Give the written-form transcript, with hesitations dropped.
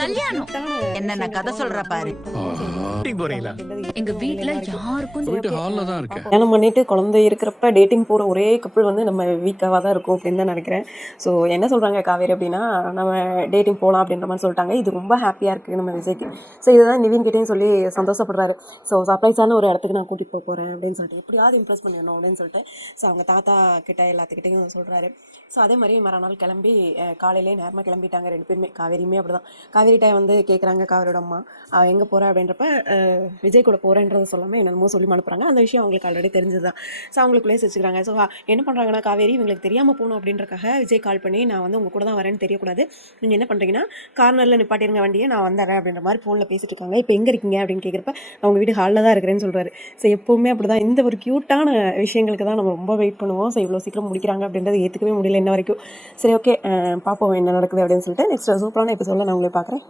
கல்யாணம் என்னென்ன கதை சொல்ற பாரு. எங்க வீட்ல யாருக்கும் கல்யாணம் பண்ணிட்டு குழந்தை இருக்கிறப்ப டேட்டிங் போகிற ஒரே கப்பல் வந்து நம்ம வீக்காக தான் இருக்கும் அப்படின்னு தான் நினைக்கிறேன். ஸோ என்ன சொல்கிறாங்க காவேரி அப்படின்னா, நம்ம டேட்டிங் போகலாம் அப்படின்ற மாதிரி சொல்லிட்டாங்க. இது ரொம்ப ஹாப்பியாக இருக்குது நம்ம விஜய்க்கு. ஸோ இதுதான் நிவின் கிட்டேயும் சொல்லி சந்தோஷப்படுறாரு. ஸோ சர்ப்ரைஸான ஒரு இடத்துக்கு நான் கூட்டிகிட்டு போக போகிறேன் அப்படின்னு சொல்லிட்டு, எப்படியாவது இம்ப்ரெஸ் பண்ணிடணும் அப்படின்னு சொல்லிட்டு ஸோ அவங்க தாத்தா கிட்ட எல்லாத்துக்கிட்டையும் சொல்கிறாரு. ஸோ அதே மாதிரி மறுநாள் கிளம்பி காலையிலே நேரமாக கிளம்பிட்டாங்க ரெண்டு பேருமே. காவேரியுமே அப்படி தான். காவேரிட்ட வந்து கேட்குறாங்க காவேரியோட அம்மா, எங்கே போகிற அப்படின்றப்ப விஜய் கூட போகிறேன்றதை சொல்லாமல் என்னென்னமோ சொல்லி அனுப்புகிறாங்க. அந்த விஷயம் அவங்களுக்கு ஆல்ரெடி தெரிஞ்சது தான். ஸோ அவங்களுக்குள்ளே வச்சுக்கிறாங்க. ஸோ என்ன பண்ணுறாங்கன்னா, காவேரி இவங்களுக்கு தெரியாமல் போகணும் அப்படின்றக்காக விஜய் கால் பண்ணி, நான் வந்து உங்கள் கூட தான் வரேன்னு தெரியக்கூடாது, நீங்கள் என்ன பண்ணுறீங்கன்னா கார்னரில் நிப்பாட்டிருங்க வண்டியை, நான் வந்துடுறேன் அப்படின்ற மாதிரி ஃபோனில் பேசிட்டு இருக்காங்க. இப்போ எங்கே இருக்கீங்க அப்படின்னு கேட்குறப்ப அவங்க வீடு ஹாலில் தான் இருக்கிறேன்னு சொல்கிறாரு. ஸோ எப்போவுமே அப்படி தான், இந்த ஒரு க்யூட்டான விஷயங்களுக்கு தான் நம்ம ரொம்ப வெயிட் பண்ணுவோம். ஸோ இவ்வளோ சீக்கிரம் முடிக்கிறாங்க அப்படின்றது ஏற்றுக்கவே முடியல இன்ன வரைக்கும். சரி, ஓகே, பார்ப்போம் என்ன நடக்குது அப்படின்னு சொல்லிட்டு நெக்ஸ்ட் சூப்பரான எபிசோடில் நான் உங்களை பார்க்குறேன்.